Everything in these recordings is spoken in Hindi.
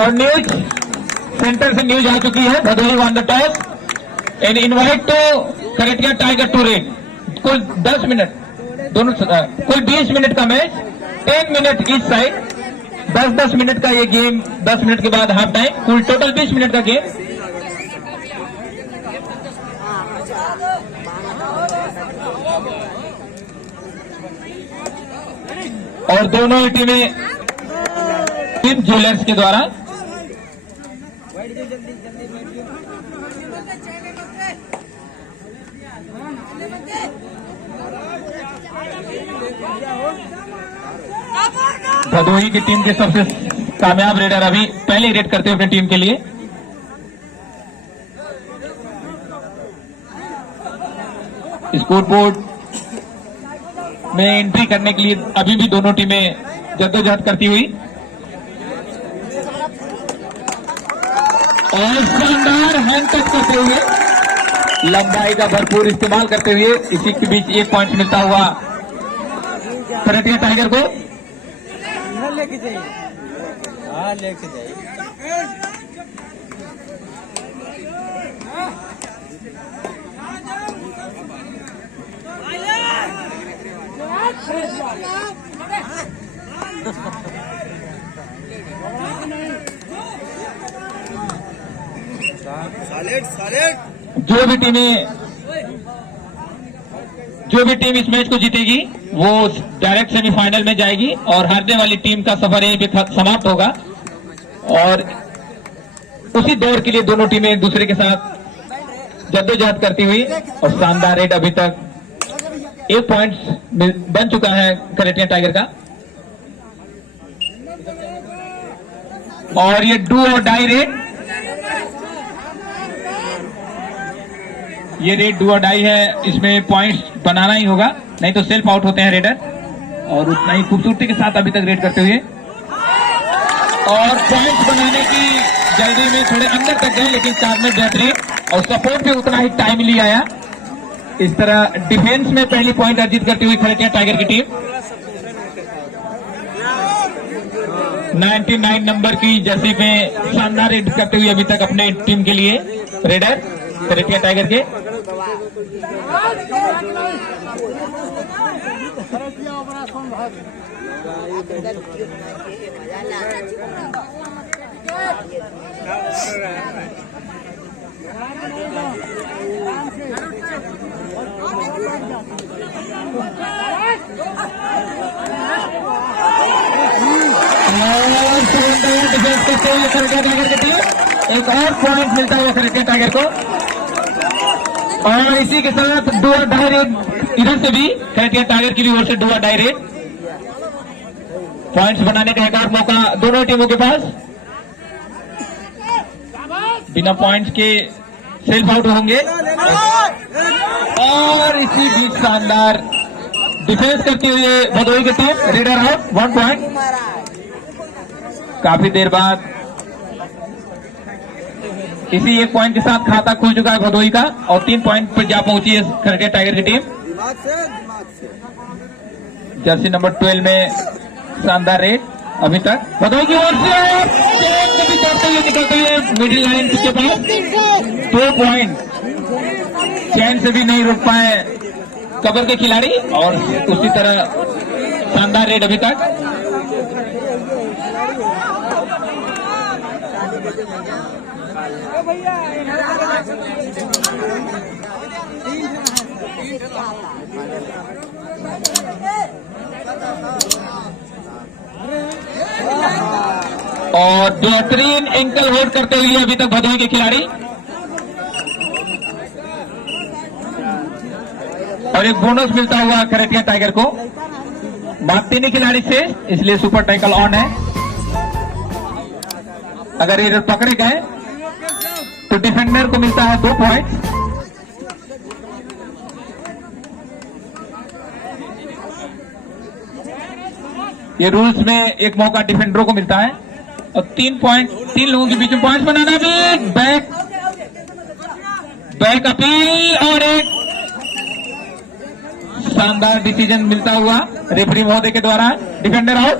और न्यूज सेंटर से न्यूज आ चुकी है, Bhadohi won the toss and invite to Khartia Tiger to raid. कुल 10 मिनट दोनों, कुल 20 मिनट का match, 10 minute each side, 10-10 minute का ये गेम, 10 मिनट के बाद हाफ टाइम, कुल टोटल 20 मिनट का गेम। और दोनों ही टीमें टीम ज्वेलर्स के द्वारा भदोही की टीम के सबसे कामयाब रेडर अभी पहले रेड करते हुए अपनी टीम के लिए। स्कोर बोर्ड में एंट्री करने के लिए अभी भी दोनों टीमें जद्दोजहद करती हुई, और शानदार हैंड टच करते हुए, लंबाई का भरपूर इस्तेमाल करते हुए इसी के बीच 1 पॉइंट मिलता हुआ खरटिया टाइगर को। लेके जाइए, हाँ लेके जाइए। जो भी टीम इस मैच को जीतेगी वो डायरेक्ट सेमीफाइनल में जाएगी, और हारने वाली टीम का सफर यहीं पे समाप्त होगा। और उसी दौड़ के लिए दोनों टीमें एक दूसरे के साथ जद्दोजहद करती हुई, और शानदार रेड अभी तक 1 पॉइंट बन चुका है खरटिया टाइगर का। और ये डू और डाई रेड, ये रेड डू और डाई है, इसमें पॉइंट्स बनाना ही होगा, नहीं तो सेल्फ आउट होते हैं रेडर। और उतना ही खूबसूरती के साथ अभी तक रेड करते हुए, और पॉइंट्स बनाने की जल्दी में थोड़े अंदर तक गए, लेकिन काम में बेहतरीन, और सपोर्ट भी उतना ही टाइमली आया। इस तरह डिफेंस में पहली पॉइंट अर्जित करती हुई खरटिया टाइगर की टीम 99 नंबर की जर्सी में शानदार रेड करते हुए अभी तक अपने टीम के लिए रेडर खरटिया टाइगर के। एक और पॉइंट मिलता है खरटिया टाइगर को, और इसी के साथ डू और डाई रेड इधर से भी खरटिया टाइगर की ओर से डू और डाई रेड। पॉइंट्स बनाने का एक और मौका दोनों टीमों के पास, बिना पॉइंट्स के सेल्फ आउट होंगे। और इसी बीच शानदार डिफेंस करते हुए भदोही की टीम, रेडर आउट 1 पॉइंट। काफी देर बाद इसी 1 पॉइंट के साथ खाता खुल चुका है भदोही का, और 3 पॉइंट पर जा पहुंची है खरटिया टाइगर की टीम। जर्सी नंबर 12 में शानदार रेड अभी तक भदोही की ओर से निकलते हुए मिडिल लाइन के पास 2 पॉइंट, चैन से भी नहीं रुक पाए कबर के खिलाड़ी, और उसी तरह शानदार रेड अभी तक। और बेहतरीन एंकल होल्ड करते हुए अभी तक भदोही के खिलाड़ी, और एक बोनस मिलता हुआ खरटिया टाइगर को। भागते नहीं खिलाड़ी से, इसलिए सुपर टैकल ऑन है। अगर ये पकड़े गए तो डिफेंडर को मिलता है 2 पॉइंट। ये रूल्स में एक मौका डिफेंडरों को मिलता है, और 3 पॉइंट, 3 लोगों के बीच में पॉइंट्स बनाना भी। बैक बैक अपील और एक शानदार डिसीजन मिलता हुआ रेफरी महोदय के द्वारा। डिफेंडर आउट,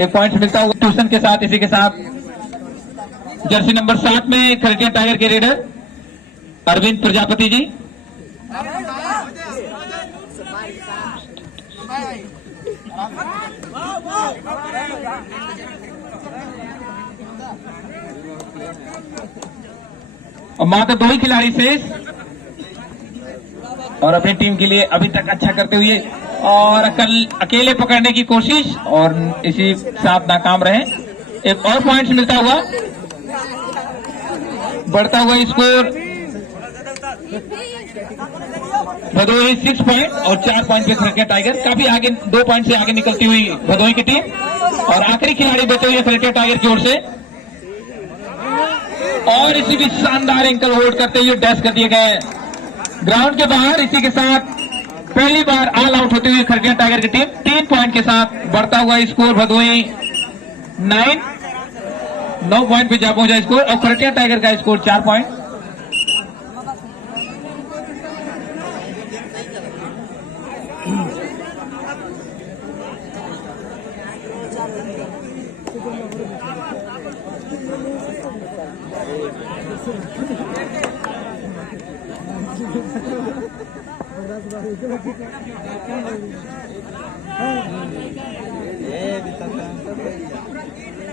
एक पॉइंट मिलता हुआ ट्यूशन के साथ। इसी के साथ जर्सी नंबर 7 में खरटिया टाइगर के रेडर अरविंद प्रजापति जी। और मात्र 2 ही खिलाड़ी शेष और अपनी टीम के लिए अभी तक अच्छा करते हुए और अकेले पकड़ने की कोशिश और इसी साथ नाकाम रहे। एक और पॉइंट मिलता हुआ, बढ़ता हुआ स्कोर भदोही 6 पॉइंट और 4 पॉइंट पे खरटिया टाइगर। काफी आगे 2 पॉइंट से आगे निकलती हुई भदोही की टीम और आखिरी खिलाड़ी बचे हुए खरटिया टाइगर की ओर से। और इसी भी शानदार एंकल होल्ड करते हुए डैश कर दिए गए ग्राउंड के बाहर। इसी के साथ पहली बार ऑल आउट होती हुई खरटिया टाइगर की टीम 3 पॉइंट के साथ। बढ़ता हुआ स्कोर भदोही 9 पॉइंट पे जा पहुंचा स्कोर और खरटिया टाइगर का स्कोर 4 पॉइंट।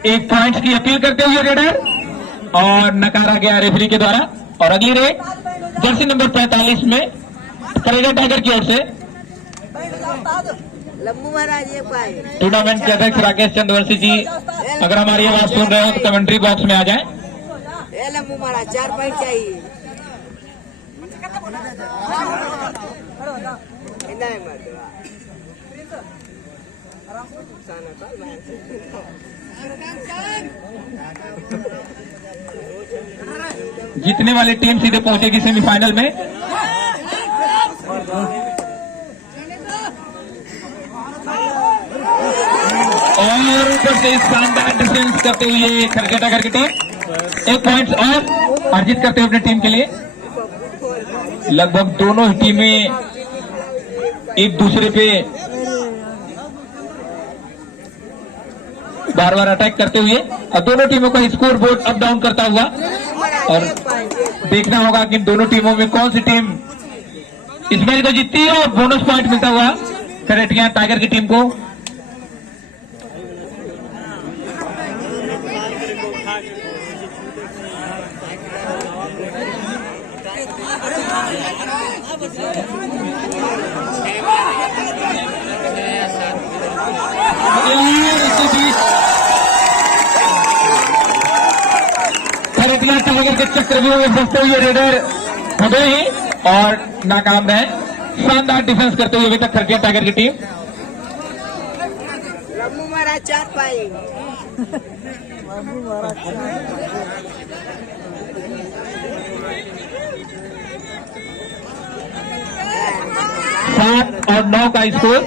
एक पॉइंट की अपील करते हुए रेडर और नकारा गया रेफरी के द्वारा। और अगली रेड जर्सी नंबर 45 में खरटिया टाइगर की ओर से टूर्नामेंट के अध्यक्ष राकेश चंद्रवंशी जी, अगर हमारी आवाज सुन रहे हो तो कमेंट्री बॉक्स में आ जाएं। 4 पॉइंट चाहिए। जीतने वाली टीम सीधे पहुंचेगी सेमीफाइनल में। और ऊपर से शानदार डिफेंस करते हुए खरटिया टाइगर की टीम 1 पॉइंट और अर्जित करते हुए अपनी टीम के लिए। लगभग दोनों ही टीमें एक दूसरे पे बार बार अटैक करते हुए और दोनों टीमों का स्कोर बोर्ड अप डाउन करता हुआ। और देखना होगा कि दोनों टीमों में कौन सी टीम इस मैच को जीतती है और बोनस पॉइंट मिलता हुआ खरटिया टाइगर की टीम को। खरटिया टाइगर के चक्रव्यूह में फंसते हुए रेडर भदोही और नाकाम रहे। शानदार डिफेंस करते हुए अभी तक खरटिया टाइगर की टीम। 4 पॉइंट। 7 और 9 का स्कोर,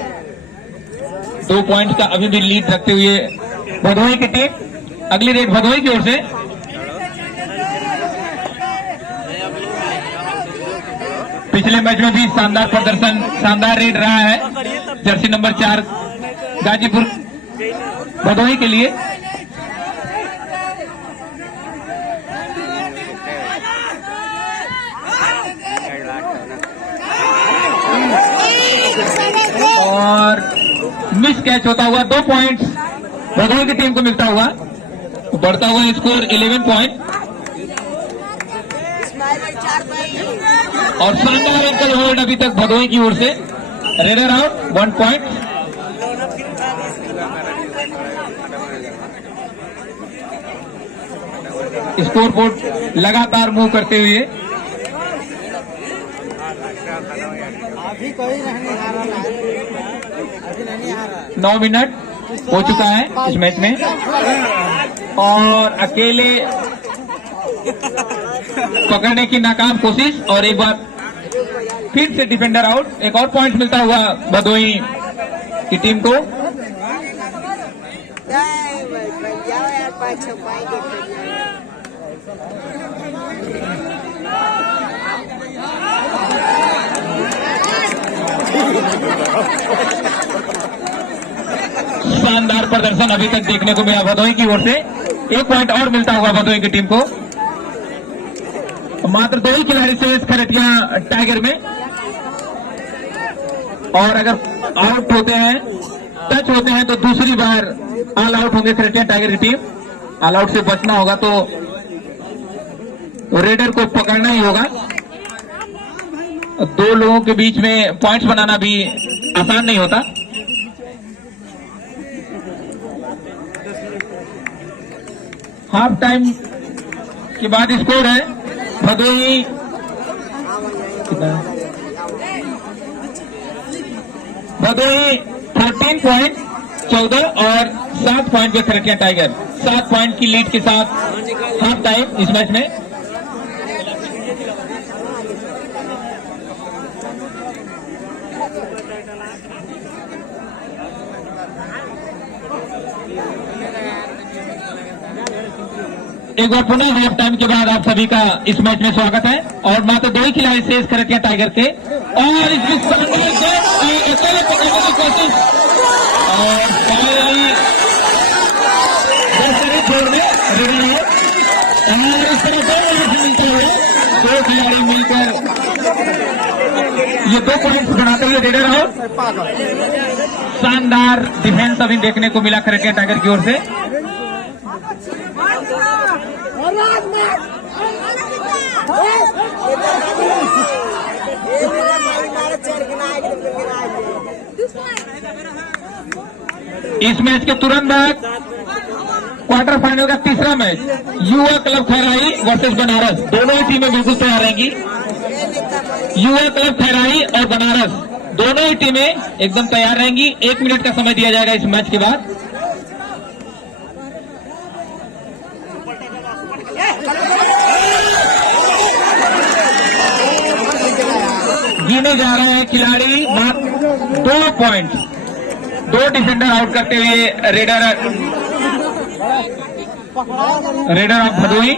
2 पॉइंट का अभी भी लीड रखते हुए भदोही की टीम। अगली रेड भदोही की ओर से पिछले मैच में भी शानदार प्रदर्शन, शानदार रेड रहा है जर्सी नंबर 4 गाजीपुर भदोही के लिए। और मिस कैच होता हुआ 2 पॉइंट्स भदोही की टीम को मिलता हुआ। बढ़ता हुआ स्कोर 11 पॉइंट और शानदार एंकल होल्ड अभी तक भदोही की ओर से। Raider out 1 point. Score board लगातार मूव करते हुए अभी कोई नहीं हारा है, अभी नहीं हारा। 9 मिनट हो चुका है इस मैच में और अकेले पकड़ने की नाकाम कोशिश और एक बार फिर से डिफेंडर आउट। एक और पॉइंट मिलता हुआ भदोही की टीम को। शानदार प्रदर्शन अभी तक देखने को मिला भदोही की ओर से। 1 पॉइंट और मिलता हुआ भदोही की टीम को। मात्र 2 ही खिलाड़ी शेष खरटिया टाइगर में, और अगर आउट होते हैं, टच होते हैं, तो दूसरी बार ऑल आउट होंगे खरटिया टाइगर की टीम। ऑल आउट से बचना होगा तो रेडर को पकड़ना ही होगा। 2 लोगों के बीच में पॉइंट्स बनाना भी आसान नहीं होता। हाफ टाइम के बाद स्कोर है भदोही 13 पॉइंट 14 और 7 पॉइंट पे खरटिया टाइगर 7 पॉइंट की लीड के साथ हाफ टाइम इस मैच में। एक बार पुनः हाफ टाइम के बाद आप सभी का इस मैच में स्वागत है। और मात्र 2 ही खिलाड़ी शेष खरटिया टाइगर के, और इसमें अकेले पकड़ने की कोशिश, और फाइनली छोड़ने रेडर है। और इस तरह 2 मैच मिलते हुए 2 खिलाड़ी मिलकर ये 2 पॉइंट्स बनाते हुए रेडर आउट। शानदार डिफेंस अभी देखने को मिला खरटिया टाइगर की ओर से। इस मैच के तुरंत बाद क्वार्टर फाइनल का तीसरा मैच युवा क्लब खैराई वर्सेस बनारस। दोनों ही टीमें बिल्कुल तैयार रहेंगी। युवा क्लब खैराई और बनारस दोनों ही टीमें एकदम तैयार रहेंगी। 1 मिनट का समय दिया जाएगा इस मैच के बाद। गिने जा रहे हैं खिलाड़ी, मात्र 2 पॉइंट। 2 डिफेंडर आउट करते हुए raider of Bhadohi.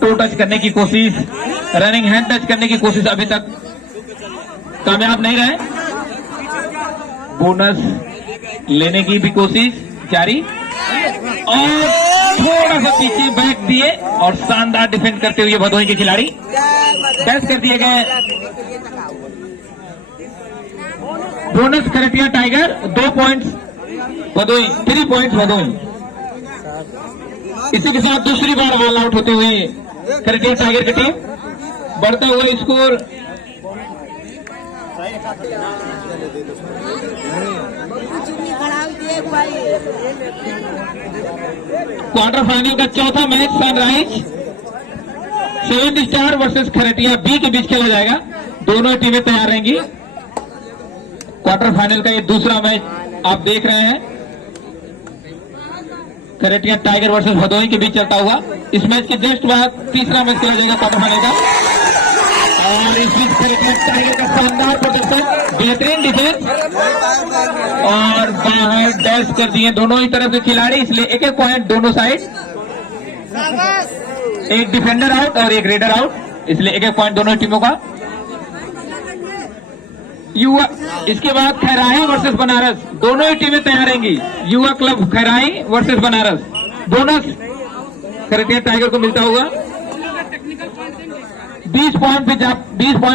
To touch करने की कोशिश, रनिंग हैंड टच करने की कोशिश अभी तक कामयाब नहीं रहे। बोनस लेने की भी कोशिश जारी, और थोड़ा सा पीछे बैक दिए और शानदार डिफेंड करते हुए भदोही के खिलाड़ी डैश कर दिए गए। Bonus Khartia Tiger 2 points Bhadohi, 3 points Bhadohi. इसी के साथ दूसरी बार ऑल आउट होते हुए खरटिया टाइगर की टीम। बढ़ता हुआ स्कोर क्वार्टर फाइनल का चौथा match Sunrise 7 Star versus Khartia B के बीच खेला जाएगा। दोनों टीमें तैयार रहेंगी। क्वार्टर फाइनल का ये दूसरा मैच आप देख रहे हैं, खरटिया टाइगर वर्सेस भदोही के बीच चलता हुआ। इस मैच के जस्ट बाद तीसरा मैच खेला जाएगा क्वार्टर फाइनल का, और इस बीच खरटिया टाइगर का शानदार प्रदर्शन, बेहतरीन डिफेंस, और बाहर डैश कर दिए दोनों ही तरफ के खिलाड़ी। इसलिए 1-1 पॉइंट दोनों साइड। एक डिफेंडर आउट और एक रेडर आउट, इसलिए 1-1 पॉइंट दोनों टीमों का। युवा इसके बाद खैराई वर्सेस बनारस, दोनों ही टीमें तैयार रहेंगी। युवा club Khairai versus Banaras. Bonus Khartia Tiger को मिलता हुआ। 20 पॉइंट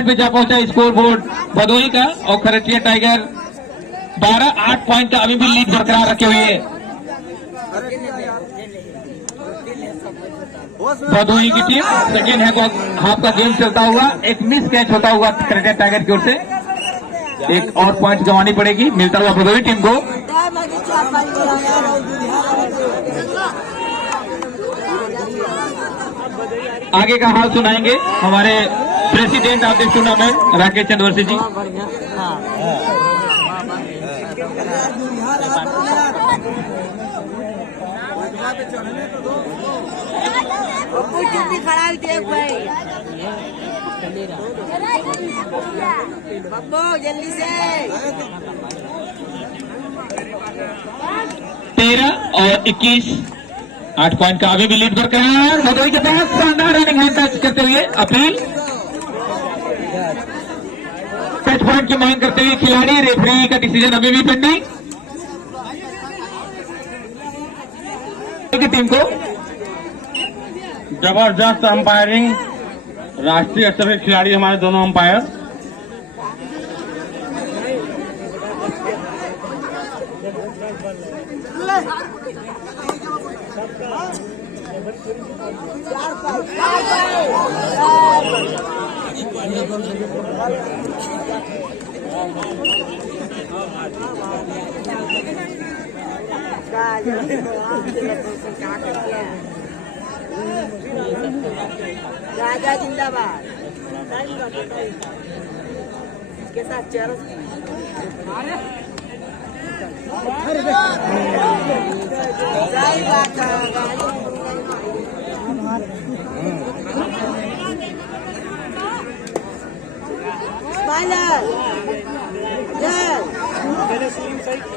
पे जा पहुंचा स्कोर बोर्ड भदोही का, और खरटिया टाइगर 8 पॉइंट का अभी भी लीड बरकरार रखे हुए है। भदोही की टीम सेकेंड हाफ का गेम चलता हुआ, एक मिस कैच होता हुआ खरटिया टाइगर की ओर से। एक और पॉइंट गंवानी पड़ेगी, मिलता हुआ भदोही टीम को। आगे का हाल सुनाएंगे हमारे president of this tournament Rakesh Chandravanshi ji. Babbu जल्दी से 13 और 21, 8 पॉइंट का अभी भी लीड बरकरार भदोही के पास। शानदार रनिंग हैंड टच करते हुए अपील, मैच पॉइंट की मांग करते हुए खिलाड़ी, रेफरी का डिसीजन अभी भी पेंडिंग की टीम को। जबरदस्त अंपायरिंग, राष्ट्रीय स्तर के खिलाड़ी हमारे दोनों अंपायर। राजा जिंदाबाद इसके साथ चेहरों स्माइलर जय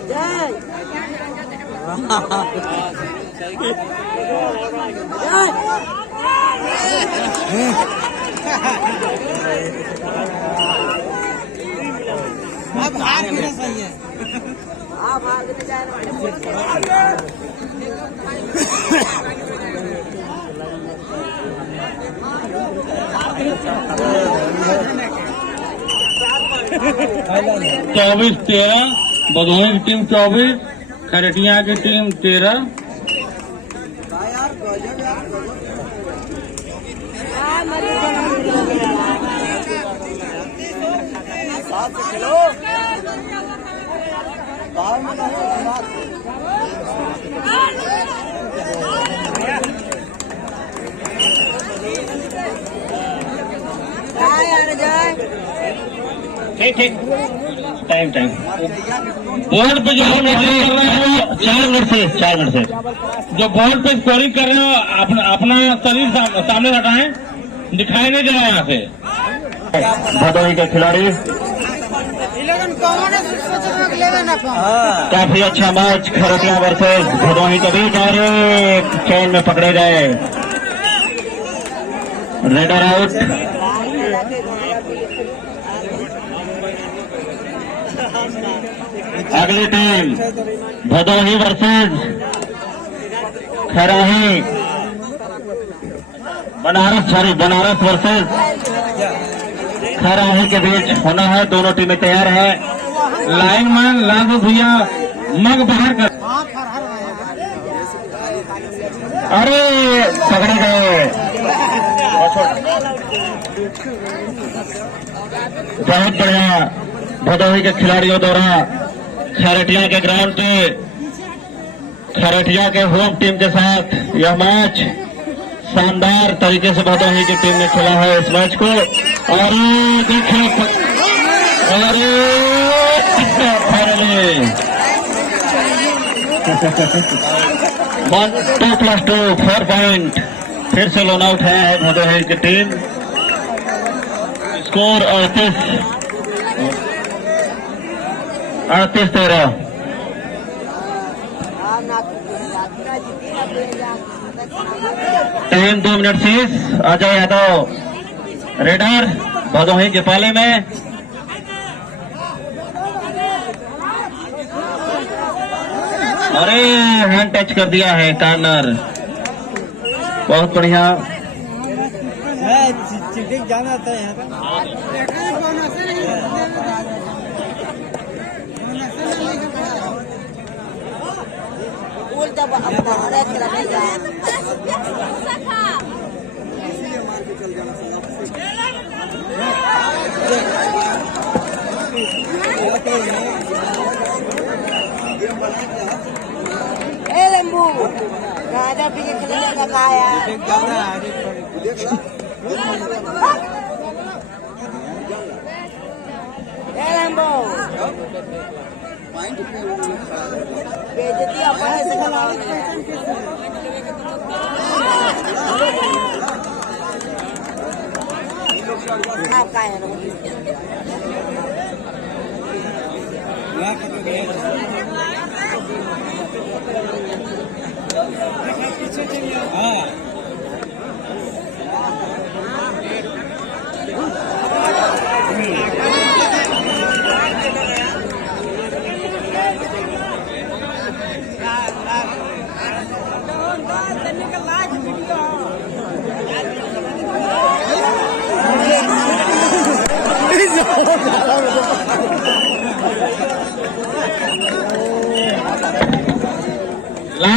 जय अब हार भी सही है। आप भागने जा रहे चौबीस 13 भदोही की टीम 24, खरटिया की टीम 13। ठीक ठीक टाइम बोर्ड पे जो 4 मिनट से जो बोर्ड पे स्कोरिंग कर रहे हो अपना शरीर सामने हटाएं, दिखाई नहीं दे रहा है यहाँ से। भदोही के खिलाड़ी काफी अच्छा मैच खरटिया वर्सेस भदोही के बीच और चैन में पकड़े गए, रेडर आउट। अगली team Bhadohi versus Kharahi, Banaras versus Kharahi के बीच होना है। दोनों टीमें तैयार है। लाइनमैन लालू भैया मग बाहर कर, अरे पकड़े गए। बहुत बढ़िया भदोही के खिलाड़ियों द्वारा खरटिया के ग्राउंड पे खरटिया के होम टीम के साथ यह मैच शानदार तरीके से भदोही की टीम ने खेला है इस मैच को। और देखिए फाइनली 2+2 4 पॉइंट फिर से लोन आउट है भदोही की टीम। स्कोर 38-13। टाइम 2 मिनट शेष। अजय यादव रेडर भदोही के पाले में। अरे हैंड टच कर दिया है कार्नर, बहुत बढ़िया। जाना था लेम्बू राजा पी के खिलने का खाया लेम्बू बेइज्जती अपने से कराओगे। आप का है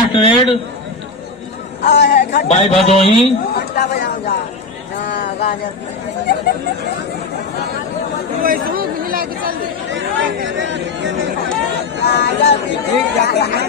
लास्ट रेड खट्टा बाई भदोही। खट्टा बजाऊंगा हाँ गाजर गाजर